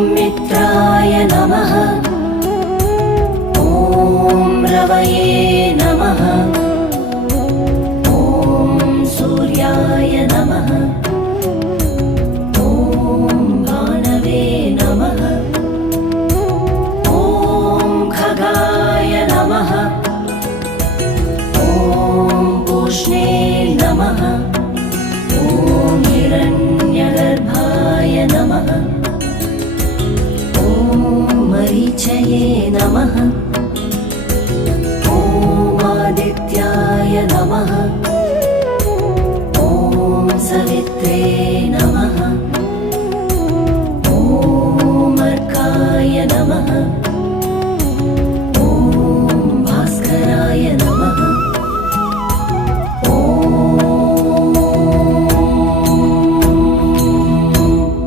मित्राय नमः। ॐ रवये नमः। ॐ सूर्याय नमः। ॐ भानवे नमः। ॐ खगाय नमः। ॐ पूष्णे नमः। ॐ हिरण्यगर्भाय नमः। ॐ मरीचये नमः। ॐ आदित्याय नमः।